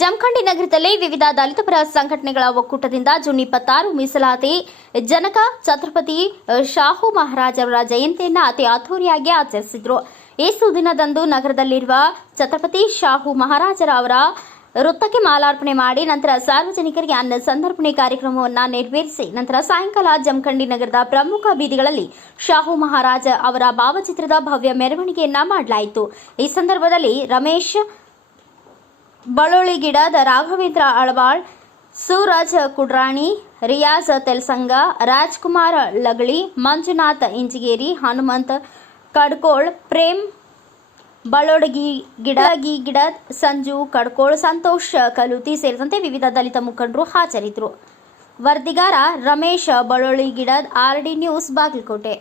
ಜಮಖಂಡಿ ನಗರದಲ್ಲಿ ವಿವಿಧ ದಲಿತ ಪರ ಸಂಘಟನೆಗಳ ಒಕ್ಕೂಟದಿಂದ ಜೂನ್ 26 ಮೀಸಲಾತಿ ಜನಕ ಛತ್ರಪತಿ ಶಾಹು ಮಹಾರಾಜ್ ಅವರ ಜಯಂತಿಯನ್ನು ಅತಿ ಅದ್ದೂರಿಯಾಗಿ ಆಚರಿಸಿದರು. ಈ ಸುದಿನದಂದು ನಗರದಲ್ಲಿರುವ ಛತ್ರಪತಿ ಶಾಹು ಮಹಾರಾಜರ ಅವರ ವೃತ್ತಕ್ಕೆ ಮಾಲಾರ್ಪಣೆ ಮಾಡಿ ನಂತರ ಸಾರ್ವಜನಿಕರಿಗೆ ಅನ್ನ ಸಂತರ್ಪಣೆ ಕಾರ್ಯಕ್ರಮವನ್ನು ನೆರವೇರಿಸಿ ನಂತರ ಸಾಯಂಕಾಲ ಜಮಖಂಡಿ ನಗರದ ಪ್ರಮುಖ ಬೀದಿಗಳಲ್ಲಿ ಶಾಹು ಮಹಾರಾಜ ಅವರ ಭಾವಚಿತ್ರದ ಭವ್ಯ ಮೆರವಣಿಗೆಯನ್ನ ಮಾಡಲಾಯಿತು. ಈ ಸಂದರ್ಭದಲ್ಲಿ ರಮೇಶ್ ಬಳೋಳಿಗಿಡದ, ರಾಘವೇಂದ್ರ ಅಳವಾಳ್, ಸೂರಜ್ ಕುಡ್ರಾಣಿ, ರಿಯಾಜ್ ತೆಲ್ಸಂಗ, ರಾಜ್ಕುಮಾರ್ ಲಗಳಿ, ಮಂಜುನಾಥ್ ಇಂಜಿಗೇರಿ, ಹನುಮಂತ್ ಕಡ್ಕೋಳ್, ಪ್ರೇಮ್ ಬಳೋಡಗಿಡದ್, ಸಂಜು ಕಡ್ಕೋಳ್, ಸಂತೋಷ್ ಕಲೂತಿ ಸೇರಿದಂತೆ ವಿವಿಧ ದಲಿತ ಮುಖಂಡರು ಹಾಜರಿದ್ದರು. ವರದಿಗಾರ ರಮೇಶ್ ಬಳೋಳಿಗಿಡದ್, RD ನ್ಯೂಸ್, ಬಾಗಲಕೋಟೆ.